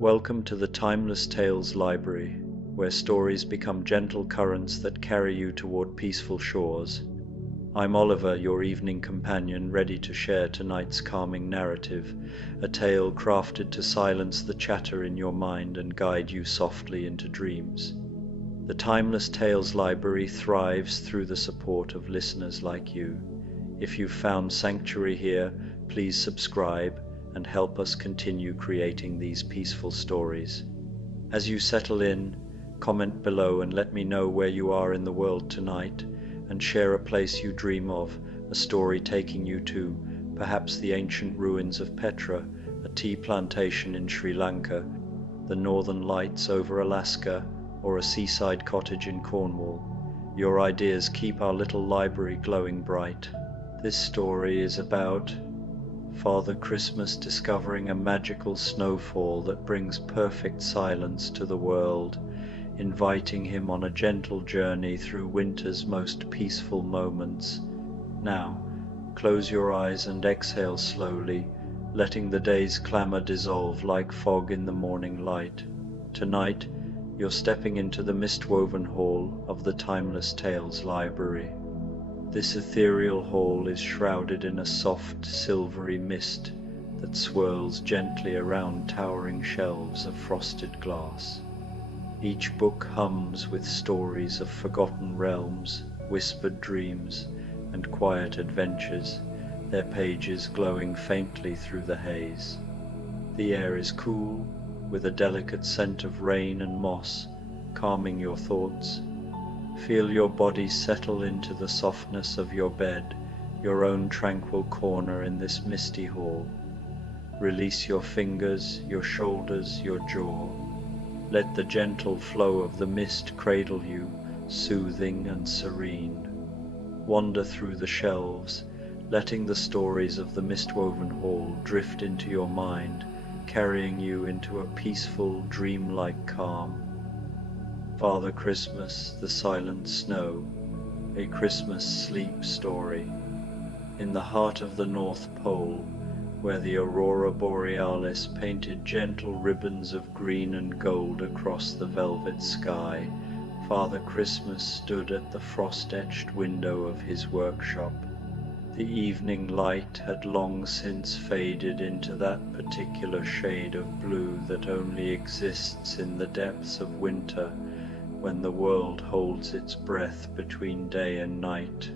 Welcome to the Timeless Tales Library, where stories become gentle currents that carry you toward peaceful shores. I'm Oliver, your evening companion, ready to share tonight's calming narrative, a tale crafted to silence the chatter in your mind and guide you softly into dreams. The Timeless Tales Library thrives through the support of listeners like you. If you've found sanctuary here, please subscribe and help us continue creating these peaceful stories. As you settle in, comment below and let me know where you are in the world tonight, and share a place you dream of, a story taking you to, perhaps the ancient ruins of Petra, a tea plantation in Sri Lanka, the northern lights over Alaska, or a seaside cottage in Cornwall. Your ideas keep our little library glowing bright. This story is about Father Christmas discovering a magical snowfall that brings perfect silence to the world, inviting him on a gentle journey through winter's most peaceful moments. Now, close your eyes and exhale slowly, letting the day's clamor dissolve like fog in the morning light. Tonight, you're stepping into the mist-woven hall of the Timeless Tales Library. This ethereal hall is shrouded in a soft, silvery mist that swirls gently around towering shelves of frosted glass. Each book hums with stories of forgotten realms, whispered dreams, and quiet adventures, their pages glowing faintly through the haze. The air is cool, with a delicate scent of rain and moss, calming your thoughts. Feel your body settle into the softness of your bed, your own tranquil corner in this misty hall. Release your fingers, your shoulders, your jaw. Let the gentle flow of the mist cradle you, soothing and serene. Wander through the shelves, letting the stories of the mist-woven hall drift into your mind, carrying you into a peaceful, dreamlike calm. Father Christmas, the Silent Snow, a Christmas sleep story. In the heart of the North Pole, where the aurora borealis painted gentle ribbons of green and gold across the velvet sky, Father Christmas stood at the frost-etched window of his workshop. The evening light had long since faded into that particular shade of blue that only exists in the depths of winter, when the world holds its breath between day and night.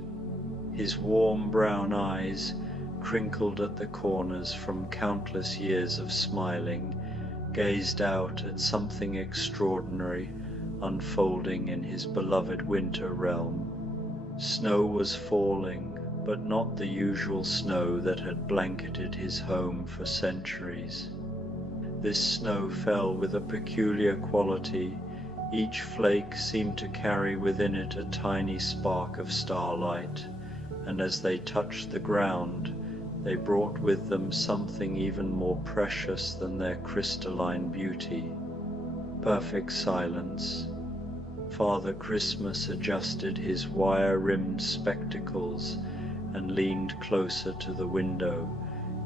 His warm brown eyes, crinkled at the corners from countless years of smiling, gazed out at something extraordinary unfolding in his beloved winter realm. Snow was falling, but not the usual snow that had blanketed his home for centuries. This snow fell with a peculiar quality. Each flake seemed to carry within it a tiny spark of starlight, and as they touched the ground, they brought with them something even more precious than their crystalline beauty: perfect silence. Father Christmas adjusted his wire-rimmed spectacles and leaned closer to the window,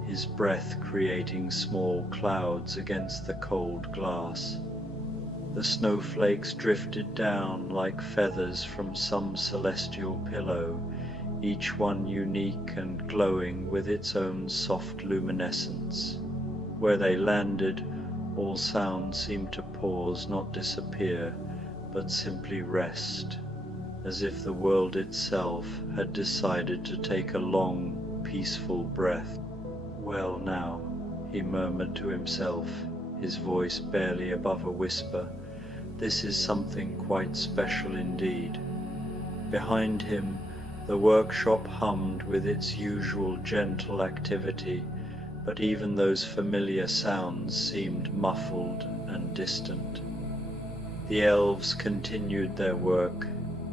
his breath creating small clouds against the cold glass. The snowflakes drifted down like feathers from some celestial pillow, each one unique and glowing with its own soft luminescence. Where they landed, all sound seemed to pause, not disappear, but simply rest, as if the world itself had decided to take a long, peaceful breath. "Well now," he murmured to himself, his voice barely above a whisper, "this is something quite special indeed." Behind him, the workshop hummed with its usual gentle activity, but even those familiar sounds seemed muffled and distant. The elves continued their work,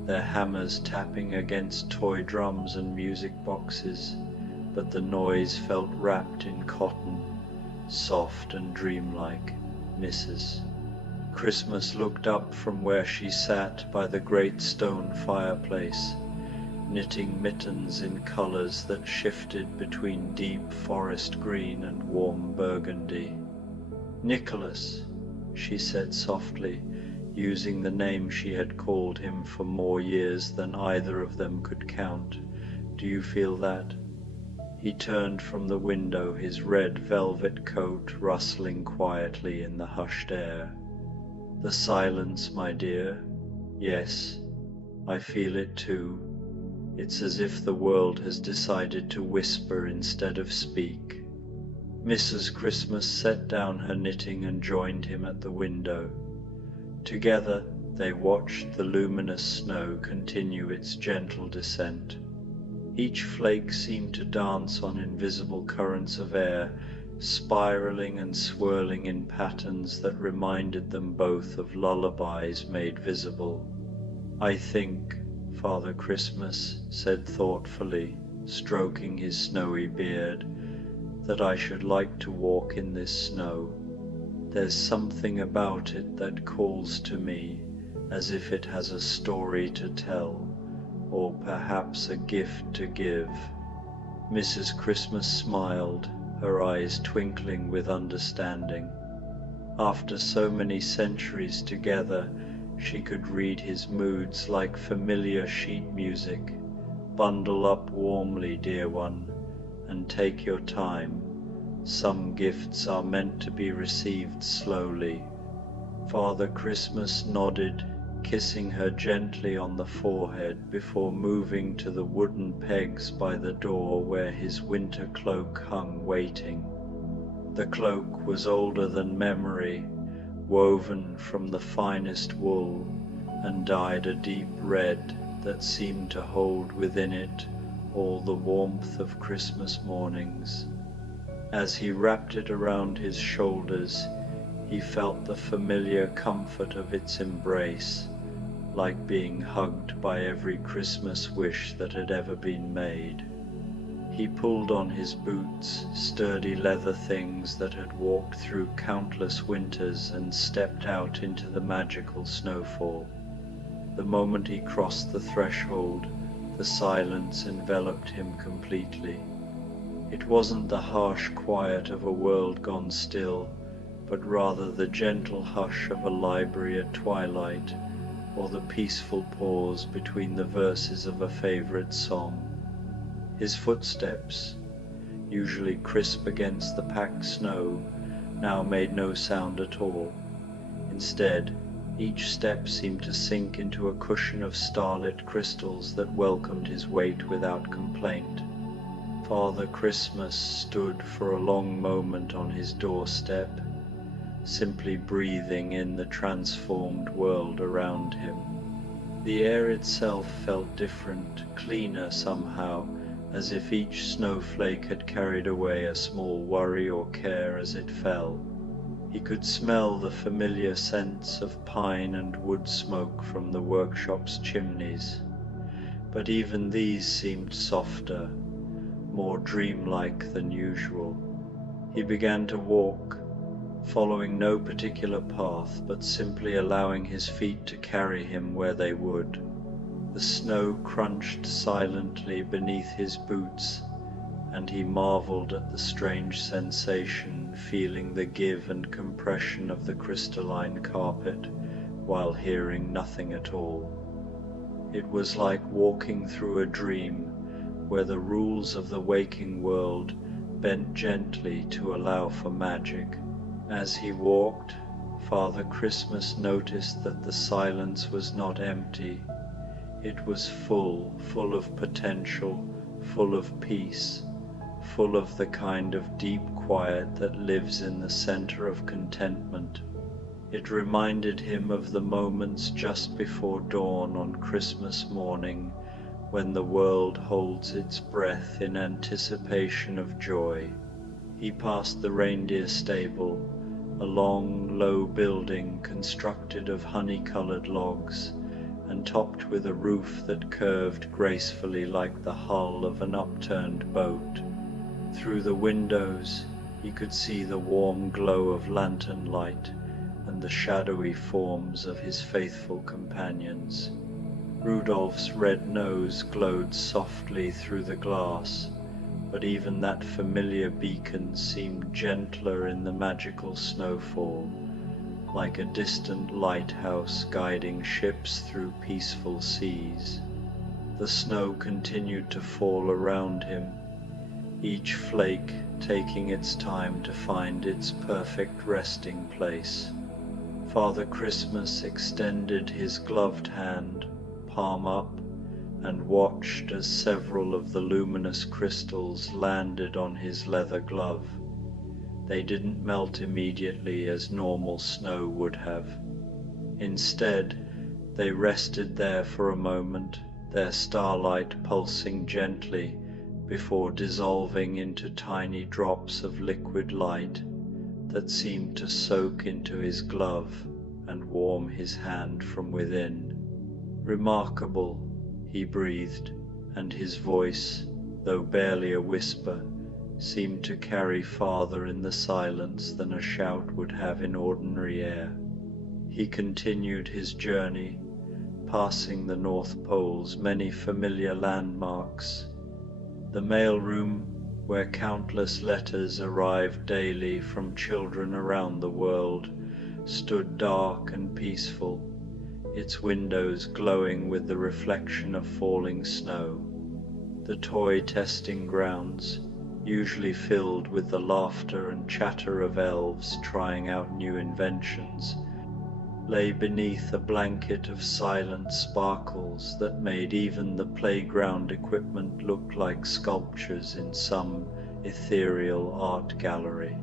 their hammers tapping against toy drums and music boxes, but the noise felt wrapped in cotton, soft and dreamlike. Mrs. Christmas looked up from where she sat by the great stone fireplace, knitting mittens in colors that shifted between deep forest green and warm burgundy. "Nicholas," she said softly, using the name she had called him for more years than either of them could count. Do you feel that? He turned from the window, his red velvet coat rustling quietly in the hushed air. The silence, my dear. Yes, I feel it too. It's as if the world has decided to whisper instead of speak. Mrs. Christmas set down her knitting and joined him at the window. Together they watched the luminous snow continue its gentle descent. Each flake seemed to dance on invisible currents of air, spiraling and swirling in patterns that reminded them both of lullabies made visible. I think, Father Christmas said thoughtfully, stroking his snowy beard, that I should like to walk in this snow. There's something about it that calls to me, as if it has a story to tell, or perhaps a gift to give. Mrs. Christmas smiled, her eyes twinkling with understanding. After so many centuries together, she could read his moods like familiar sheet music. Bundle up warmly, dear one, and take your time. Some gifts are meant to be received slowly. Father Christmas nodded, kissing her gently on the forehead before moving to the wooden pegs by the door where his winter cloak hung waiting. The cloak was older than memory, woven from the finest wool, and dyed a deep red that seemed to hold within it all the warmth of Christmas mornings. As he wrapped it around his shoulders, he felt the familiar comfort of its embrace, like being hugged by every Christmas wish that had ever been made. He pulled on his boots, sturdy leather things that had walked through countless winters, and stepped out into the magical snowfall. The moment he crossed the threshold, the silence enveloped him completely. It wasn't the harsh quiet of a world gone still, but rather the gentle hush of a library at twilight, or the peaceful pause between the verses of a favorite song. His footsteps, usually crisp against the packed snow, now made no sound at all. Instead, each step seemed to sink into a cushion of starlit crystals that welcomed his weight without complaint. Father Christmas stood for a long moment on his doorstep, simply breathing in the transformed world around him. The air itself felt different, cleaner somehow, as if each snowflake had carried away a small worry or care as it fell. He could smell the familiar scents of pine and wood smoke from the workshop's chimneys, but even these seemed softer, more dreamlike than usual. He began to walk, following no particular path, but simply allowing his feet to carry him where they would. The snow crunched silently beneath his boots, and he marveled at the strange sensation, feeling the give and compression of the crystalline carpet while hearing nothing at all. It was like walking through a dream, where the rules of the waking world bent gently to allow for magic. As he walked, Father Christmas noticed that the silence was not empty. It was full of potential, full of peace, full of the kind of deep quiet that lives in the center of contentment. It reminded him of the moments just before dawn on Christmas morning, when the world holds its breath in anticipation of joy. He passed the reindeer stable, a long, low building constructed of honey-colored logs, and topped with a roof that curved gracefully like the hull of an upturned boat. Through the windows, he could see the warm glow of lantern light and the shadowy forms of his faithful companions. Rudolph's red nose glowed softly through the glass, but even that familiar beacon seemed gentler in the magical snowfall. like a distant lighthouse guiding ships through peaceful seas. The snow continued to fall around him, each flake taking its time to find its perfect resting place. Father Christmas extended his gloved hand, palm up, and watched as several of the luminous crystals landed on his leather glove. They didn't melt immediately as normal snow would have. Instead, they rested there for a moment, their starlight pulsing gently before dissolving into tiny drops of liquid light that seemed to soak into his glove and warm his hand from within. "Remarkable," he breathed, and his voice, though barely a whisper, seemed to carry farther in the silence than a shout would have in ordinary air. He continued his journey, passing the North Pole's many familiar landmarks. The mailroom, where countless letters arrived daily from children around the world, stood dark and peaceful, its windows glowing with the reflection of falling snow. The toy testing grounds, usually filled with the laughter and chatter of elves trying out new inventions, lay beneath a blanket of silent sparkles that made even the playground equipment look like sculptures in some ethereal art gallery.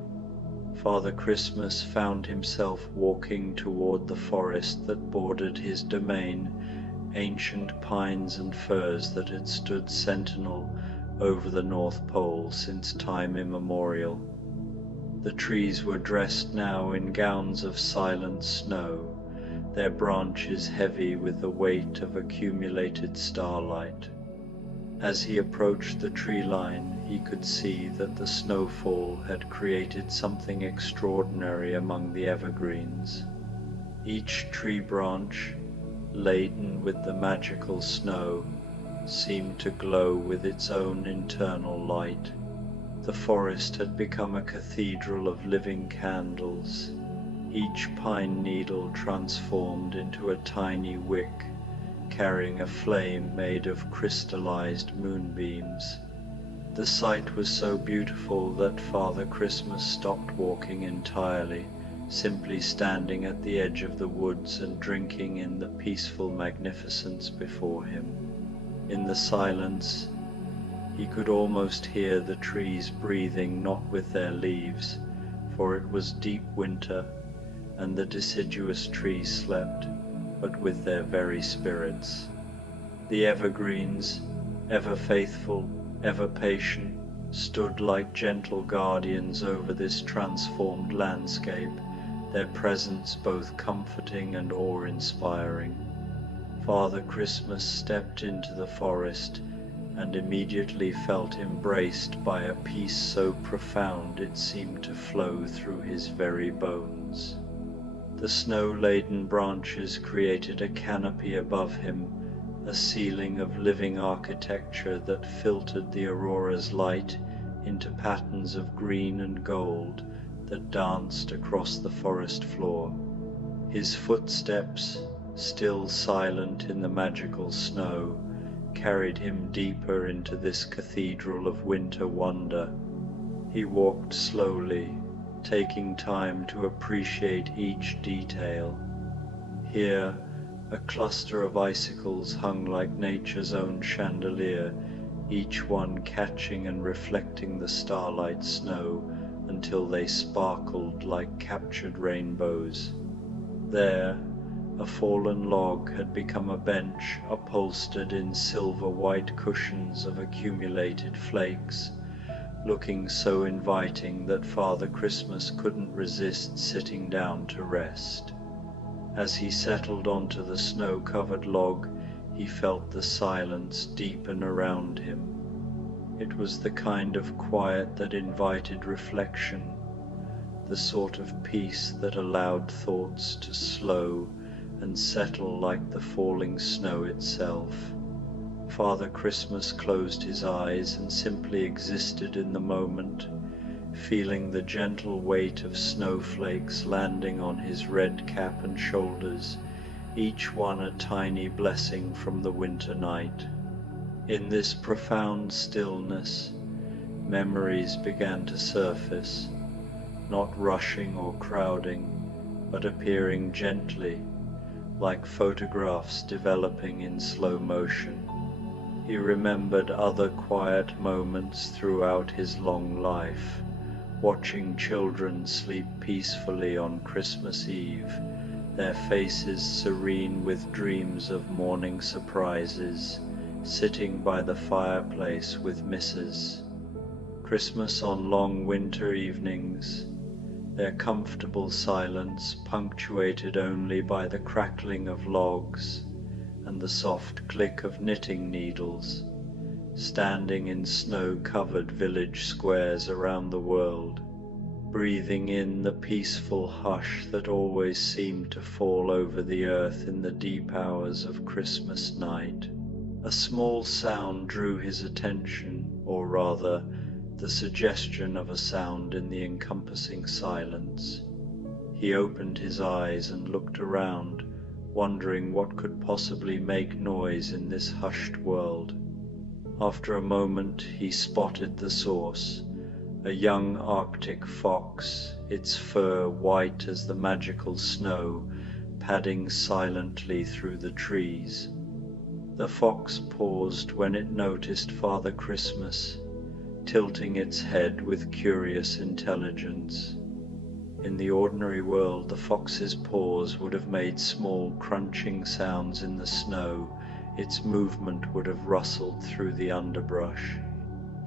Father Christmas found himself walking toward the forest that bordered his domain, ancient pines and firs that had stood sentinel over the North Pole since time immemorial. The trees were dressed now in gowns of silent snow, their branches heavy with the weight of accumulated starlight. As he approached the tree line, he could see that the snowfall had created something extraordinary among the evergreens. Each tree branch, laden with the magical snow, seemed to glow with its own internal light. The forest had become a cathedral of living candles, each pine needle transformed into a tiny wick, carrying a flame made of crystallized moonbeams. The sight was so beautiful that Father Christmas stopped walking entirely, simply standing at the edge of the woods and drinking in the peaceful magnificence before him. In the silence, he could almost hear the trees breathing, not with their leaves, for it was deep winter, and the deciduous trees slept, but with their very spirits. The evergreens, ever faithful, ever patient, stood like gentle guardians over this transformed landscape, their presence both comforting and awe-inspiring. Father Christmas stepped into the forest and immediately felt embraced by a peace so profound it seemed to flow through his very bones. The snow-laden branches created a canopy above him, a ceiling of living architecture that filtered the aurora's light into patterns of green and gold that danced across the forest floor. His footsteps, still silent in the magical snow, carried him deeper into this cathedral of winter wonder. He walked slowly, taking time to appreciate each detail. Here, a cluster of icicles hung like nature's own chandelier, each one catching and reflecting the starlight snow until they sparkled like captured rainbows. There, a fallen log had become a bench upholstered in silver-white cushions of accumulated flakes, looking so inviting that Father Christmas couldn't resist sitting down to rest. As he settled onto the snow-covered log, he felt the silence deepen around him. It was the kind of quiet that invited reflection, the sort of peace that allowed thoughts to slow and settle like the falling snow itself. Father Christmas closed his eyes and simply existed in the moment, feeling the gentle weight of snowflakes landing on his red cap and shoulders, each one a tiny blessing from the winter night. In this profound stillness, memories began to surface, not rushing or crowding, but appearing gently, like photographs developing in slow motion. He remembered other quiet moments throughout his long life, watching children sleep peacefully on Christmas Eve, their faces serene with dreams of morning surprises, sitting by the fireplace with Mrs. Christmas on long winter evenings, their comfortable silence punctuated only by the crackling of logs and the soft click of knitting needles, standing in snow-covered village squares around the world, breathing in the peaceful hush that always seemed to fall over the earth in the deep hours of Christmas night. A small sound drew his attention, or rather, the suggestion of a sound in the encompassing silence. He opened his eyes and looked around, wondering what could possibly make noise in this hushed world. After a moment he spotted the source, a young Arctic fox, its fur white as the magical snow, padding silently through the trees. The fox paused when it noticed Father Christmas, tilting its head with curious intelligence. In the ordinary world, the fox's paws would have made small crunching sounds in the snow, its movement would have rustled through the underbrush.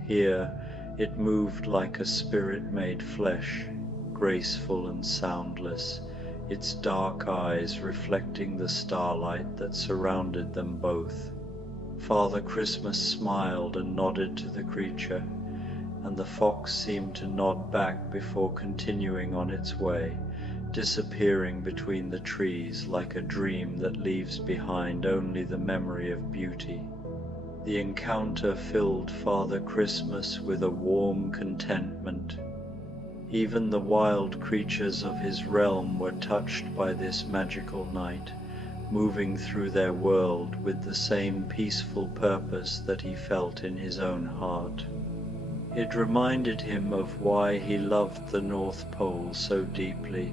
Here, it moved like a spirit made flesh, graceful and soundless, its dark eyes reflecting the starlight that surrounded them both. Father Christmas smiled and nodded to the creature, and the fox seemed to nod back before continuing on its way, disappearing between the trees like a dream that leaves behind only the memory of beauty. The encounter filled Father Christmas with a warm contentment. Even the wild creatures of his realm were touched by this magical night, moving through their world with the same peaceful purpose that he felt in his own heart. It reminded him of why he loved the North Pole so deeply,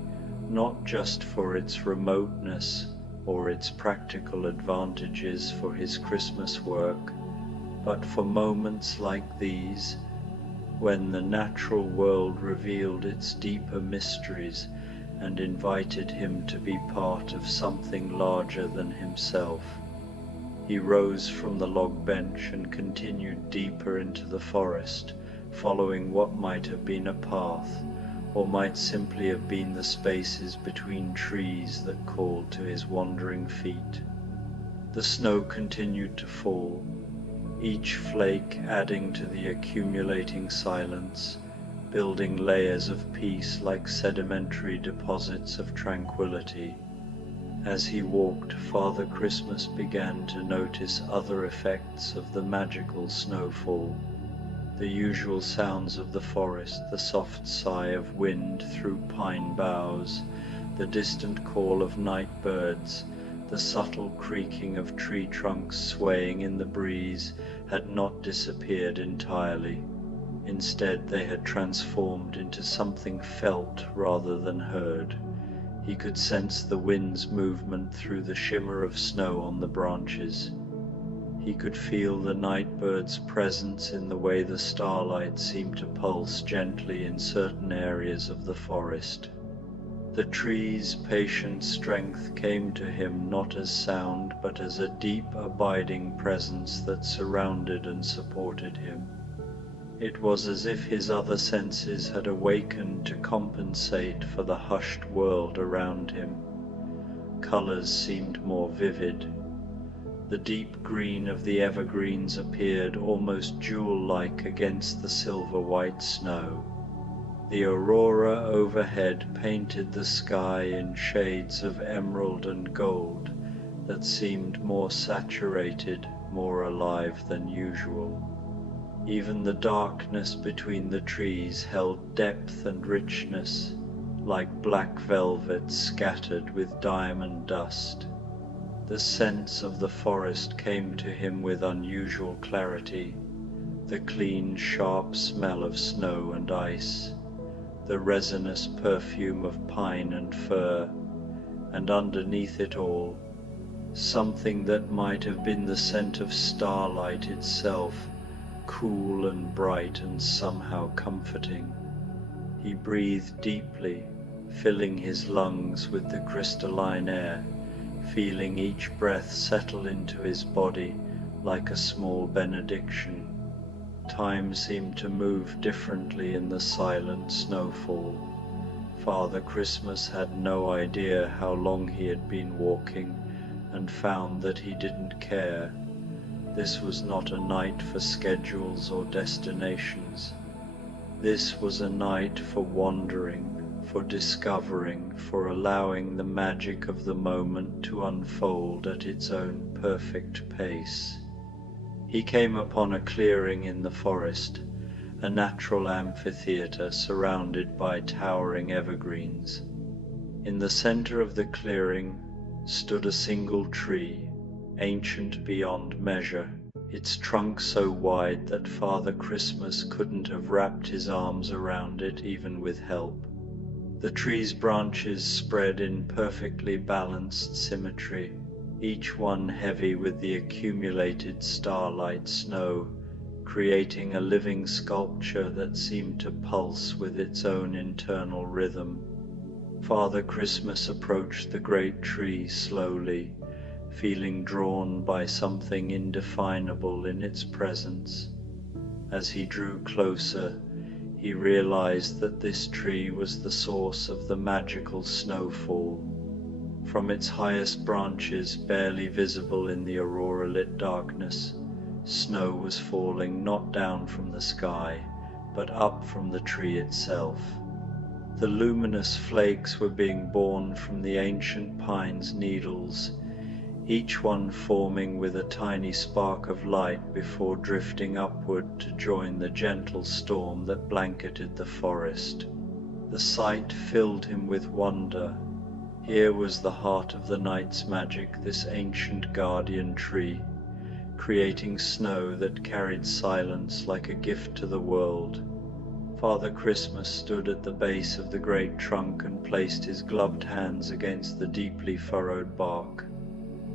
not just for its remoteness or its practical advantages for his Christmas work, but for moments like these, when the natural world revealed its deeper mysteries and invited him to be part of something larger than himself. He rose from the log bench and continued deeper into the forest, following what might have been a path, or might simply have been the spaces between trees that called to his wandering feet. The snow continued to fall, each flake adding to the accumulating silence, building layers of peace like sedimentary deposits of tranquility. As he walked, Father Christmas began to notice other effects of the magical snowfall. The usual sounds of the forest, the soft sigh of wind through pine boughs, the distant call of night birds, the subtle creaking of tree trunks swaying in the breeze, had not disappeared entirely. Instead, they had transformed into something felt rather than heard. He could sense the wind's movement through the shimmer of snow on the branches. He could feel the night bird's presence in the way the starlight seemed to pulse gently in certain areas of the forest. The tree's patient strength came to him not as sound, but as a deep, abiding presence that surrounded and supported him. It was as if his other senses had awakened to compensate for the hushed world around him. Colors seemed more vivid. The deep green of the evergreens appeared almost jewel-like against the silver-white snow. The aurora overhead painted the sky in shades of emerald and gold that seemed more saturated, more alive than usual. Even the darkness between the trees held depth and richness, like black velvet scattered with diamond dust. The sense of the forest came to him with unusual clarity, the clean, sharp smell of snow and ice, the resinous perfume of pine and fir, and underneath it all, something that might have been the scent of starlight itself, cool and bright and somehow comforting. He breathed deeply, filling his lungs with the crystalline air, feeling each breath settle into his body like a small benediction. Time seemed to move differently in the silent snowfall. Father Christmas had no idea how long he had been walking, and found that he didn't care. This was not a night for schedules or destinations. This was a night for wandering, for discovering, for allowing the magic of the moment to unfold at its own perfect pace. He came upon a clearing in the forest, a natural amphitheatre surrounded by towering evergreens. In the center of the clearing stood a single tree, ancient beyond measure, its trunk so wide that Father Christmas couldn't have wrapped his arms around it even with help. The tree's branches spread in perfectly balanced symmetry, each one heavy with the accumulated starlight snow, creating a living sculpture that seemed to pulse with its own internal rhythm. Father Christmas approached the great tree slowly, feeling drawn by something indefinable in its presence. As he drew closer, he realized that this tree was the source of the magical snowfall. From its highest branches, barely visible in the aurora-lit darkness, snow was falling not down from the sky, but up from the tree itself. The luminous flakes were being born from the ancient pine's needles, each one forming with a tiny spark of light before drifting upward to join the gentle storm that blanketed the forest. The sight filled him with wonder. Here was the heart of the night's magic, this ancient guardian tree, creating snow that carried silence like a gift to the world. Father Christmas stood at the base of the great trunk and placed his gloved hands against the deeply furrowed bark.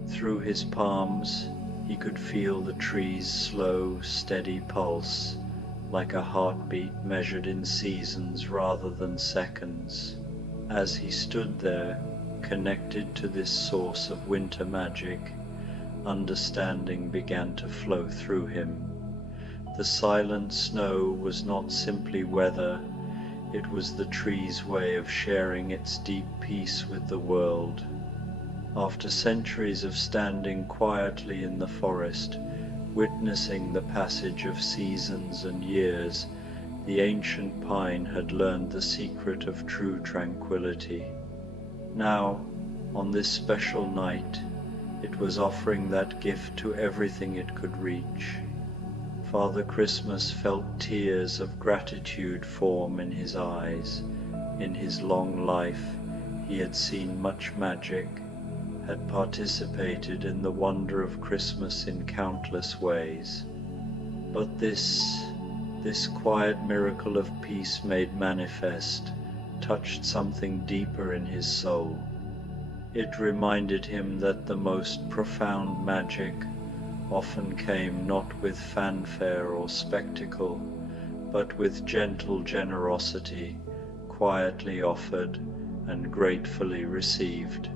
Through his palms, he could feel the tree's slow, steady pulse, like a heartbeat measured in seasons rather than seconds. As he stood there, connected to this source of winter magic, understanding began to flow through him. The silent snow was not simply weather, it was the tree's way of sharing its deep peace with the world. After centuries of standing quietly in the forest, witnessing the passage of seasons and years, the ancient pine had learned the secret of true tranquility. Now, on this special night, it was offering that gift to everything it could reach. Father Christmas felt tears of gratitude form in his eyes. In his long life, he had seen much magic, had participated in the wonder of Christmas in countless ways. But this quiet miracle of peace made manifest touched something deeper in his soul. It reminded him that the most profound magic often came not with fanfare or spectacle, but with gentle generosity, quietly offered and gratefully received.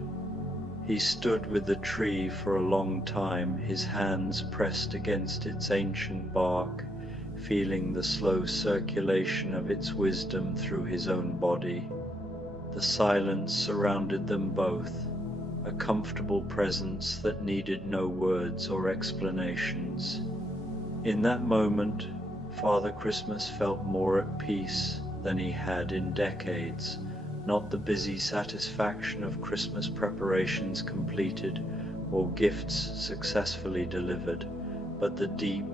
He stood with the tree for a long time, his hands pressed against its ancient bark, feeling the slow circulation of its wisdom through his own body. The silence surrounded them both, a comfortable presence that needed no words or explanations. In that moment, Father Christmas felt more at peace than he had in decades. Not the busy satisfaction of Christmas preparations completed or gifts successfully delivered, but the deep,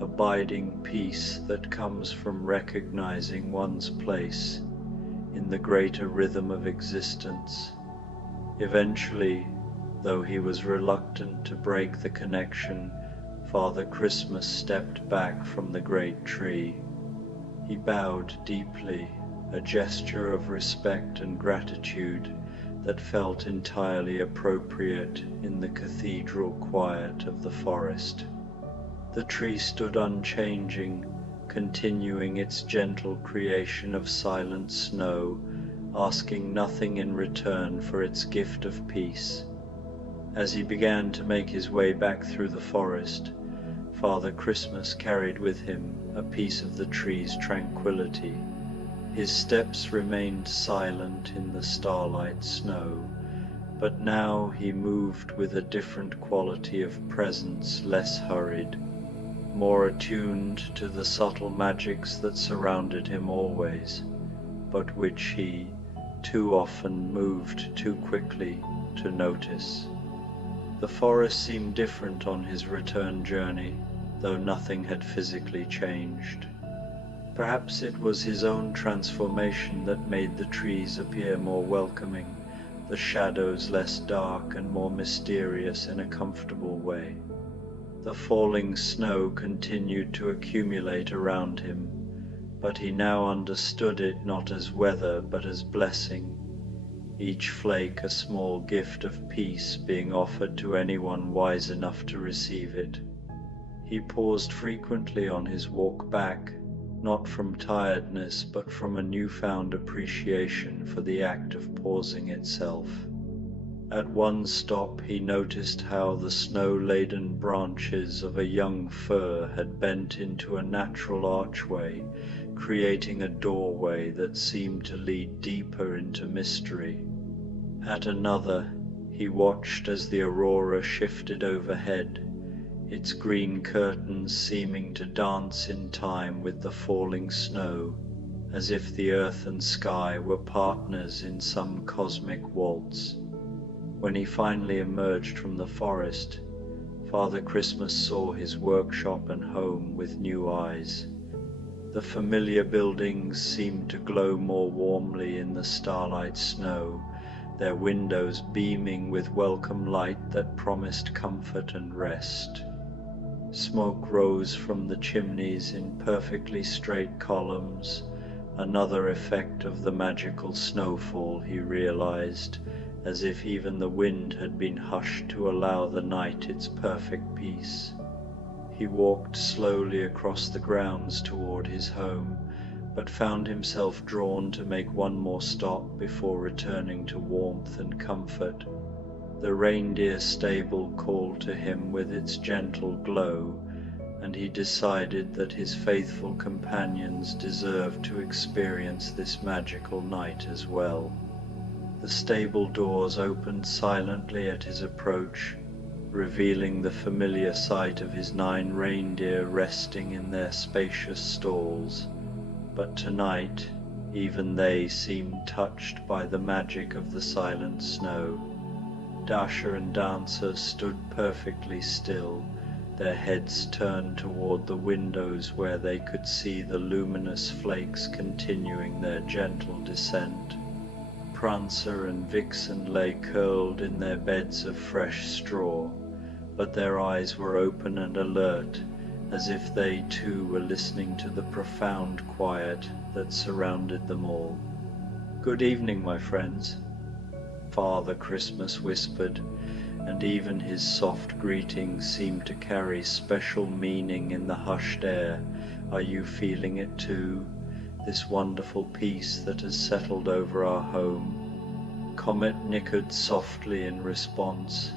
abiding peace that comes from recognizing one's place in the greater rhythm of existence. Eventually, though he was reluctant to break the connection, Father Christmas stepped back from the great tree. He bowed deeply, a gesture of respect and gratitude that felt entirely appropriate in the cathedral quiet of the forest. The tree stood unchanging, continuing its gentle creation of silent snow, asking nothing in return for its gift of peace. As he began to make his way back through the forest, Father Christmas carried with him a piece of the tree's tranquility. His steps remained silent in the starlight snow, but now he moved with a different quality of presence, less hurried, more attuned to the subtle magics that surrounded him always, but which he too often moved too quickly to notice. The forest seemed different on his return journey, though nothing had physically changed. Perhaps it was his own transformation that made the trees appear more welcoming, the shadows less dark and more mysterious in a comfortable way. The falling snow continued to accumulate around him, but he now understood it not as weather but as blessing, each flake a small gift of peace being offered to anyone wise enough to receive it. He paused frequently on his walk back, not from tiredness but from a newfound appreciation for the act of pausing itself. At one stop he noticed how the snow-laden branches of a young fir had bent into a natural archway, creating a doorway that seemed to lead deeper into mystery. At another, he watched as the aurora shifted overhead, its green curtains seeming to dance in time with the falling snow, as if the earth and sky were partners in some cosmic waltz. When he finally emerged from the forest, Father Christmas saw his workshop and home with new eyes. The familiar buildings seemed to glow more warmly in the starlight snow, their windows beaming with welcome light that promised comfort and rest. Smoke rose from the chimneys in perfectly straight columns, another effect of the magical snowfall, he realized, as if even the wind had been hushed to allow the night its perfect peace. He walked slowly across the grounds toward his home, but found himself drawn to make one more stop before returning to warmth and comfort. The reindeer stable called to him with its gentle glow, and he decided that his faithful companions deserved to experience this magical night as well. The stable doors opened silently at his approach, revealing the familiar sight of his 9 reindeer resting in their spacious stalls. But tonight, even they seemed touched by the magic of the silent snow. Dasher and Dancer stood perfectly still, their heads turned toward the windows where they could see the luminous flakes continuing their gentle descent. Prancer and Vixen lay curled in their beds of fresh straw, but their eyes were open and alert, as if they too were listening to the profound quiet that surrounded them all. "Good evening, my friends," Father Christmas whispered, and even his soft greeting seemed to carry special meaning in the hushed air. "Are you feeling it too? This wonderful peace that has settled over our home?" Comet nickered softly in response,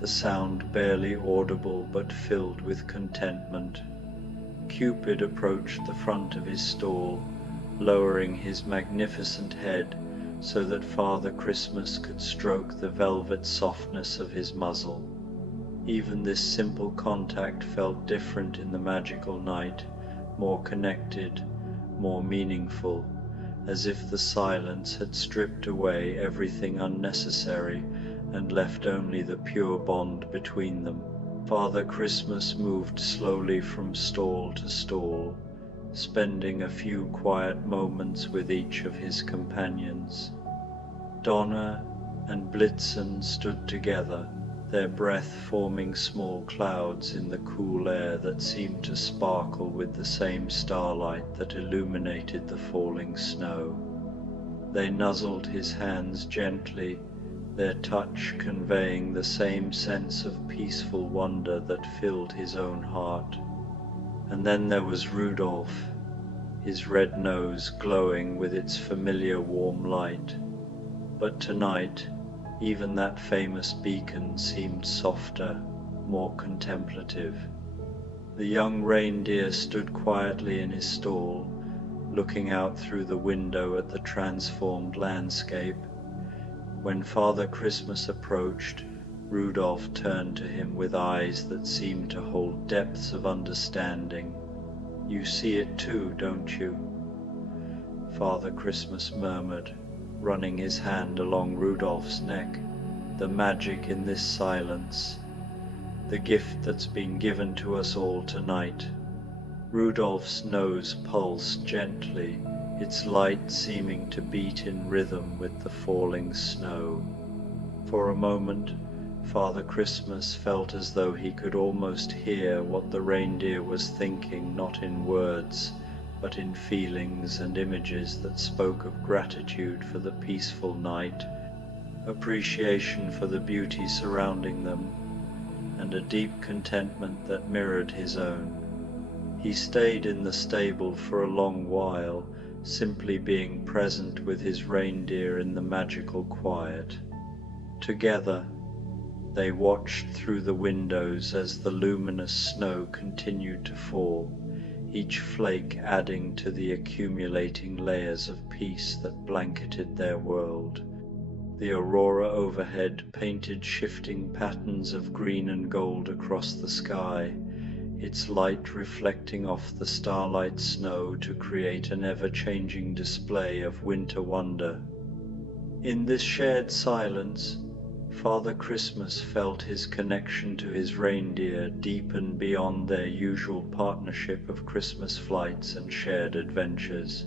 the sound barely audible but filled with contentment. Cupid approached the front of his stall, lowering his magnificent head so that Father Christmas could stroke the velvet softness of his muzzle. Even this simple contact felt different in the magical night, more connected, more meaningful, as if the silence had stripped away everything unnecessary and left only the pure bond between them. Father Christmas moved slowly from stall to stall, spending a few quiet moments with each of his companions. Donna and Blitzen stood together, their breath forming small clouds in the cool air that seemed to sparkle with the same starlight that illuminated the falling snow. They nuzzled his hands gently, their touch conveying the same sense of peaceful wonder that filled his own heart. And then there was Rudolph, his red nose glowing with its familiar warm light. But tonight, even that famous beacon seemed softer, more contemplative. The young reindeer stood quietly in his stall, looking out through the window at the transformed landscape. When Father Christmas approached, Rudolph turned to him with eyes that seemed to hold depths of understanding. "You see it too, don't you?" Father Christmas murmured, running his hand along Rudolph's neck. "The magic in this silence, the gift that's been given to us all tonight." Rudolph's nose pulsed gently, its light seeming to beat in rhythm with the falling snow. For a moment, Father Christmas felt as though he could almost hear what the reindeer was thinking, not in words, but in feelings and images that spoke of gratitude for the peaceful night, appreciation for the beauty surrounding them, and a deep contentment that mirrored his own. He stayed in the stable for a long while, simply being present with his reindeer in the magical quiet. Together, they watched through the windows as the luminous snow continued to fall, each flake adding to the accumulating layers of peace that blanketed their world. The aurora overhead painted shifting patterns of green and gold across the sky, its light reflecting off the starlight snow to create an ever-changing display of winter wonder. In this shared silence, Father Christmas felt his connection to his reindeer deepen beyond their usual partnership of Christmas flights and shared adventures.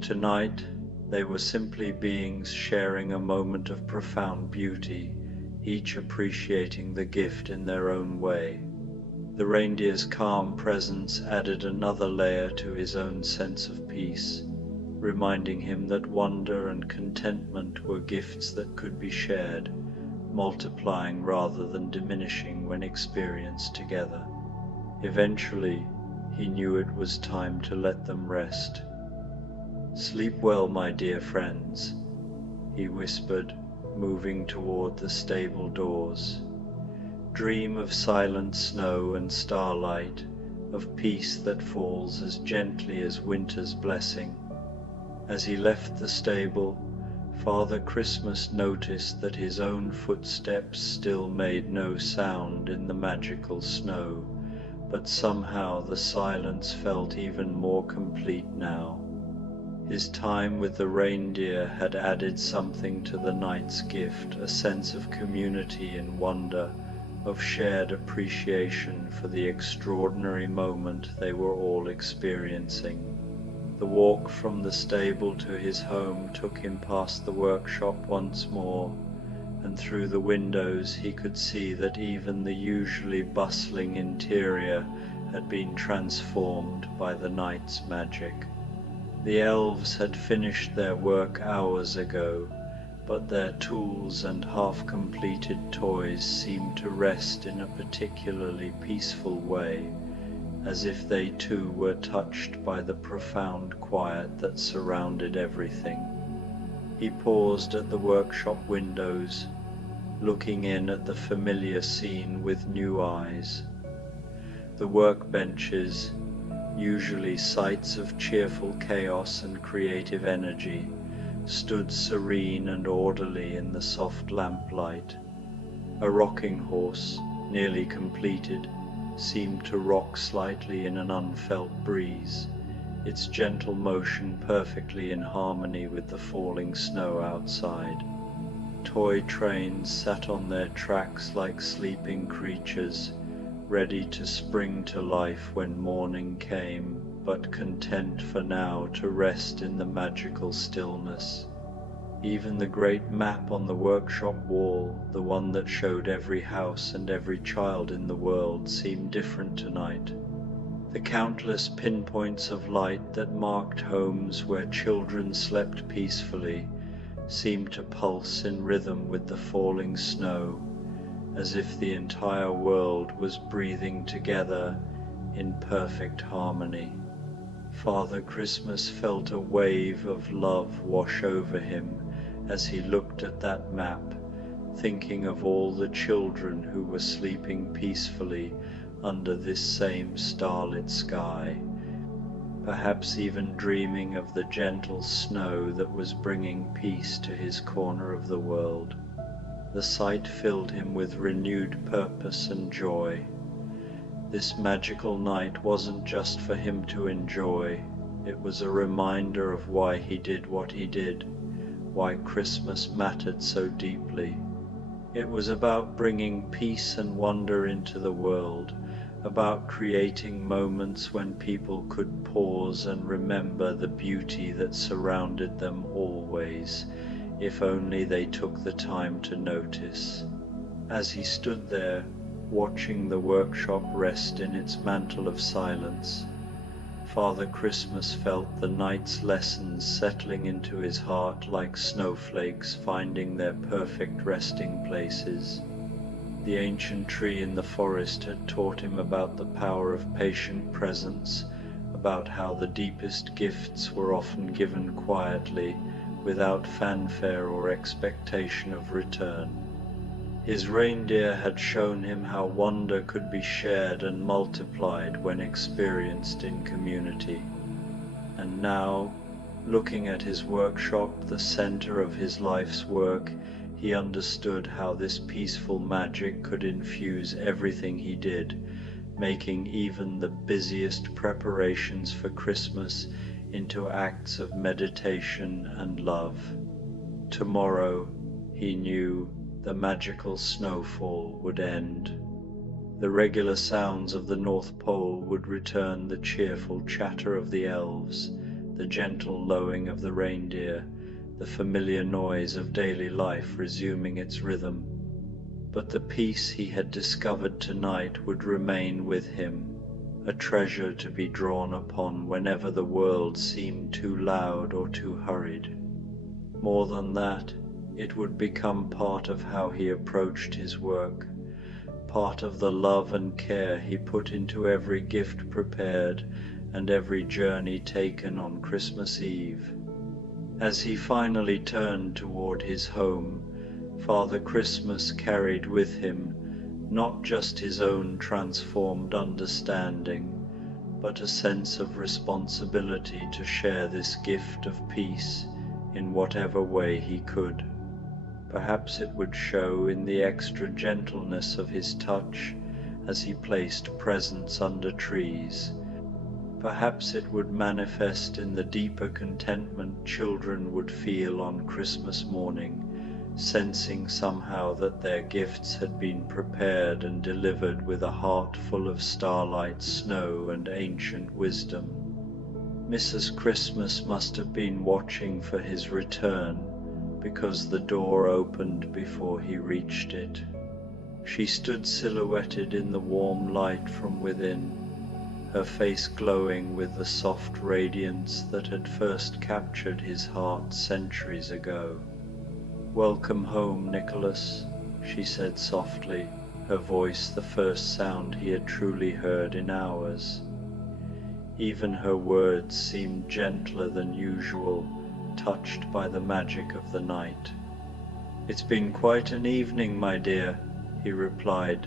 Tonight, they were simply beings sharing a moment of profound beauty, each appreciating the gift in their own way. The reindeer's calm presence added another layer to his own sense of peace, reminding him that wonder and contentment were gifts that could be shared, multiplying rather than diminishing when experienced together. Eventually, he knew it was time to let them rest. "Sleep well, my dear friends," he whispered, moving toward the stable doors. "Dream of silent snow and starlight, of peace that falls as gently as winter's blessing." As he left the stable, Father Christmas noticed that his own footsteps still made no sound in the magical snow, but somehow the silence felt even more complete now. His time with the reindeer had added something to the night's gift, a sense of community and wonder, of shared appreciation for the extraordinary moment they were all experiencing. The walk from the stable to his home took him past the workshop once more, and through the windows he could see that even the usually bustling interior had been transformed by the night's magic. The elves had finished their work hours ago, but their tools and half-completed toys seemed to rest in a particularly peaceful way, as if they too were touched by the profound quiet that surrounded everything. He paused at the workshop windows, looking in at the familiar scene with new eyes. The workbenches, usually sites of cheerful chaos and creative energy, stood serene and orderly in the soft lamplight. A rocking horse, nearly completed, seemed to rock slightly in an unfelt breeze, its gentle motion perfectly in harmony with the falling snow outside. Toy trains sat on their tracks like sleeping creatures, ready to spring to life when morning came, but content for now to rest in the magical stillness. Even the great map on the workshop wall, the one that showed every house and every child in the world, seemed different tonight. The countless pinpoints of light that marked homes where children slept peacefully seemed to pulse in rhythm with the falling snow, as if the entire world was breathing together in perfect harmony. Father Christmas felt a wave of love wash over him as he looked at that map, thinking of all the children who were sleeping peacefully under this same starlit sky, perhaps even dreaming of the gentle snow that was bringing peace to his corner of the world. The sight filled him with renewed purpose and joy. This magical night wasn't just for him to enjoy, it was a reminder of why he did what he did, why Christmas mattered so deeply. It was about bringing peace and wonder into the world, about creating moments when people could pause and remember the beauty that surrounded them always, if only they took the time to notice. As he stood there, watching the workshop rest in its mantle of silence, Father Christmas felt the night's lessons settling into his heart like snowflakes finding their perfect resting places. The ancient tree in the forest had taught him about the power of patient presence, about how the deepest gifts were often given quietly, without fanfare or expectation of return. His reindeer had shown him how wonder could be shared and multiplied when experienced in community. And now, looking at his workshop, the center of his life's work, he understood how this peaceful magic could infuse everything he did, making even the busiest preparations for Christmas into acts of meditation and love. Tomorrow, he knew, the magical snowfall would end. The regular sounds of the North Pole would return, the cheerful chatter of the elves, the gentle lowing of the reindeer, the familiar noise of daily life resuming its rhythm. But the peace he had discovered tonight would remain with him, a treasure to be drawn upon whenever the world seemed too loud or too hurried. More than that, it would become part of how he approached his work, part of the love and care he put into every gift prepared and every journey taken on Christmas Eve. As he finally turned toward his home, Father Christmas carried with him not just his own transformed understanding, but a sense of responsibility to share this gift of peace in whatever way he could. Perhaps it would show in the extra gentleness of his touch as he placed presents under trees. Perhaps it would manifest in the deeper contentment children would feel on Christmas morning, sensing somehow that their gifts had been prepared and delivered with a heart full of starlight, snow, and ancient wisdom. Mrs. Christmas must have been watching for his return, because the door opened before he reached it. She stood silhouetted in the warm light from within, her face glowing with the soft radiance that had first captured his heart centuries ago. "Welcome home, Nicholas," she said softly, her voice the first sound he had truly heard in hours. Even her words seemed gentler than usual, touched by the magic of the night. "It's been quite an evening, my dear," he replied,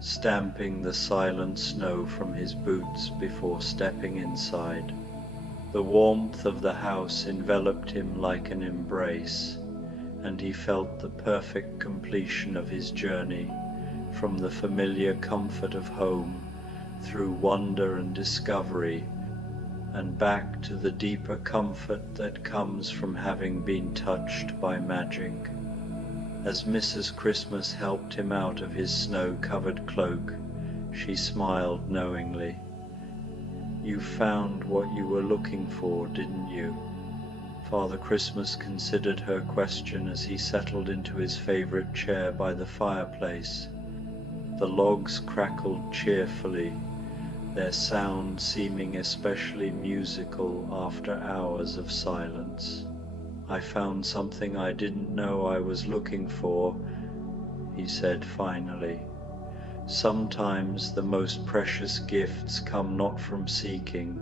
stamping the silent snow from his boots before stepping inside. The warmth of the house enveloped him like an embrace, and he felt the perfect completion of his journey, from the familiar comfort of home, through wonder and discovery, and back to the deeper comfort that comes from having been touched by magic. As Mrs. Christmas helped him out of his snow-covered cloak, She smiled knowingly. You found what you were looking for, didn't you? Father Christmas considered her question as he settled into his favorite chair by the fireplace. The logs crackled cheerfully, their sound seeming especially musical after hours of silence. I found something I didn't know I was looking for, he said finally. Sometimes the most precious gifts come not from seeking,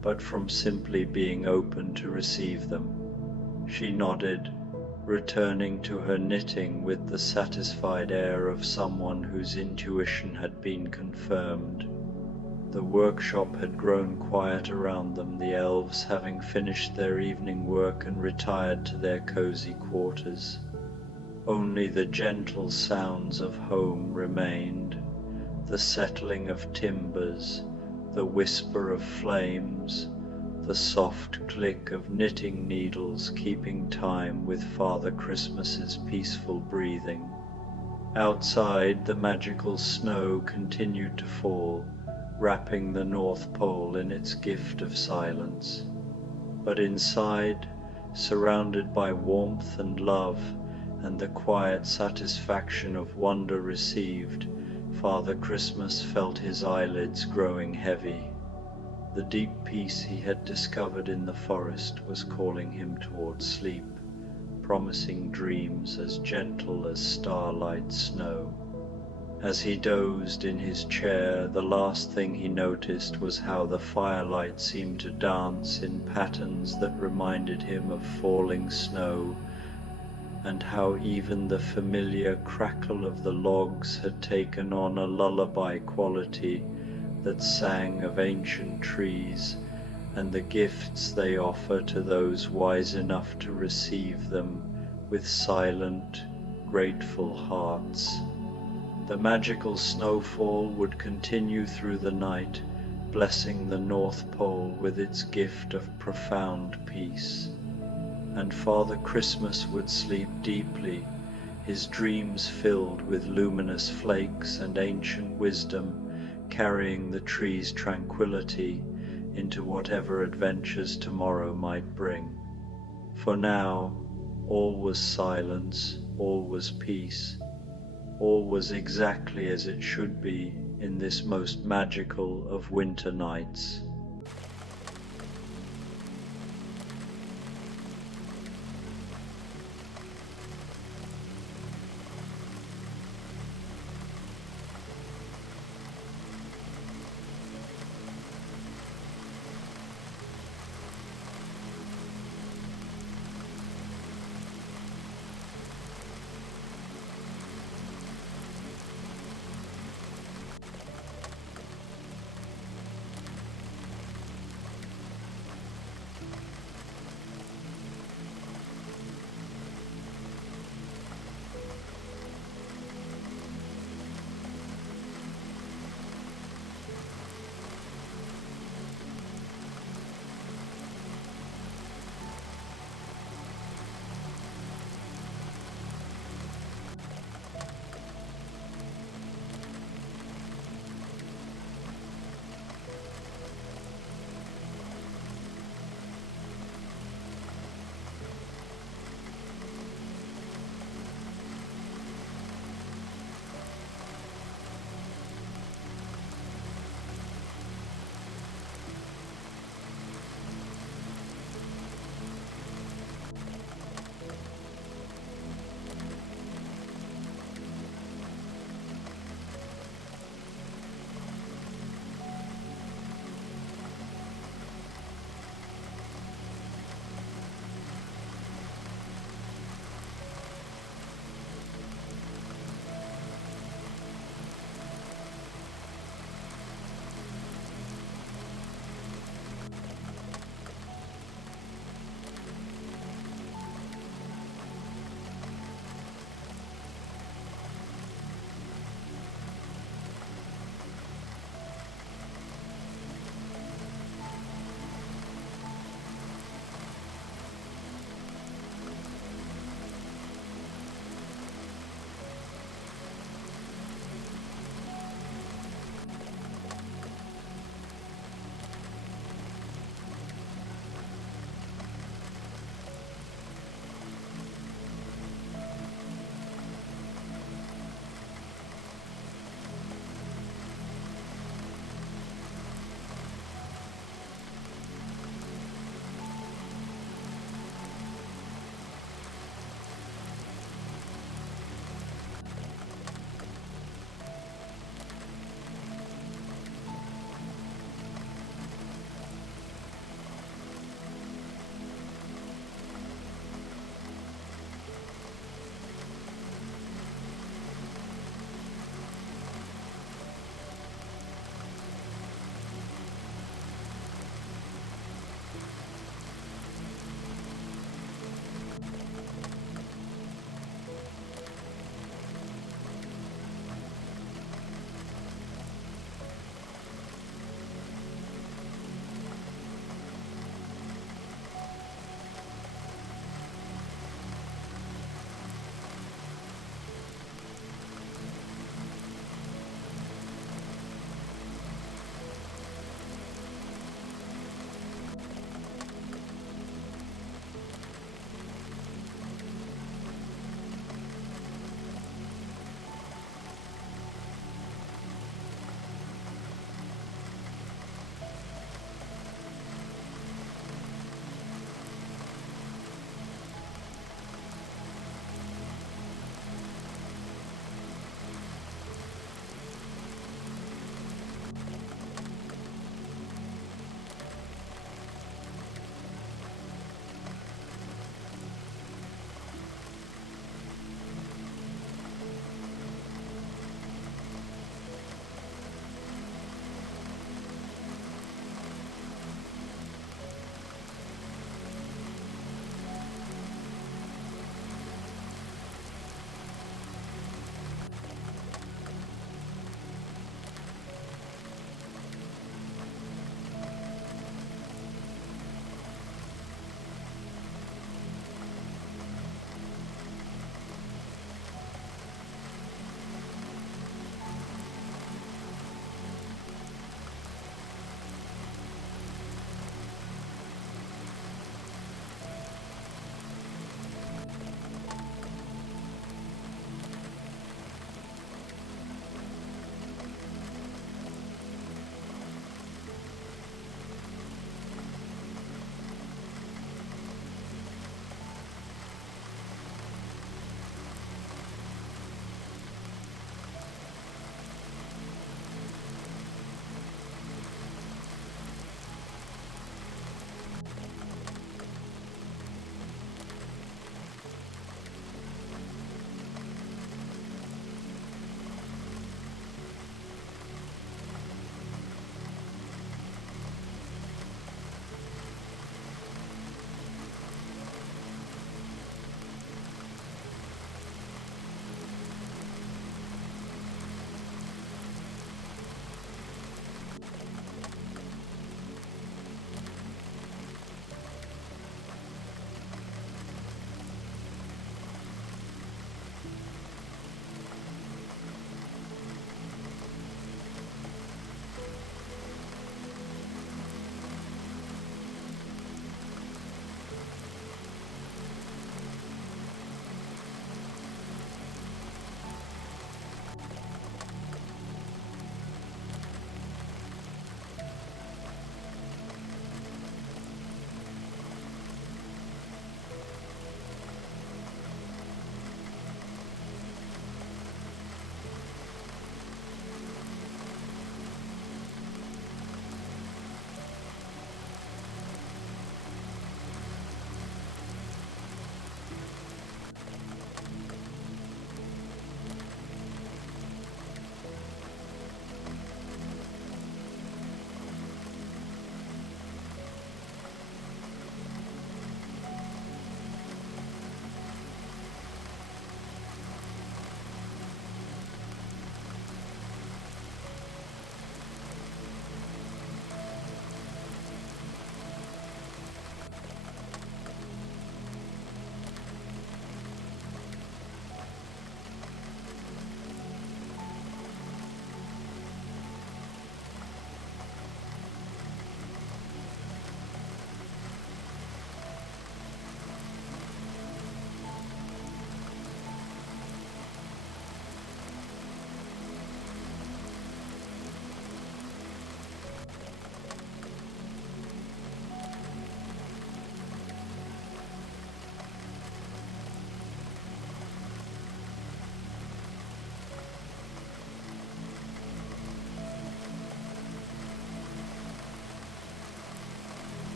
but from simply being open to receive them. She nodded, returning to her knitting with the satisfied air of someone whose intuition had been confirmed. The workshop had grown quiet around them, the elves having finished their evening work and retired to their cozy quarters. Only the gentle sounds of home remained, the settling of timbers, the whisper of flames, the soft click of knitting needles keeping time with Father Christmas's peaceful breathing. Outside, the magical snow continued to fall, wrapping the North Pole in its gift of silence. But inside, surrounded by warmth and love, and the quiet satisfaction of wonder received, Father Christmas felt his eyelids growing heavy. The deep peace he had discovered in the forest was calling him toward sleep, promising dreams as gentle as starlight snow. As he dozed in his chair, the last thing he noticed was how the firelight seemed to dance in patterns that reminded him of falling snow, and how even the familiar crackle of the logs had taken on a lullaby quality that sang of ancient trees and the gifts they offer to those wise enough to receive them with silent, grateful hearts. The magical snowfall would continue through the night, blessing the North Pole with its gift of profound peace. And Father Christmas would sleep deeply, his dreams filled with luminous flakes and ancient wisdom, carrying the tree's tranquility into whatever adventures tomorrow might bring. For now, all was silence, all was peace, all was exactly as it should be in this most magical of winter nights.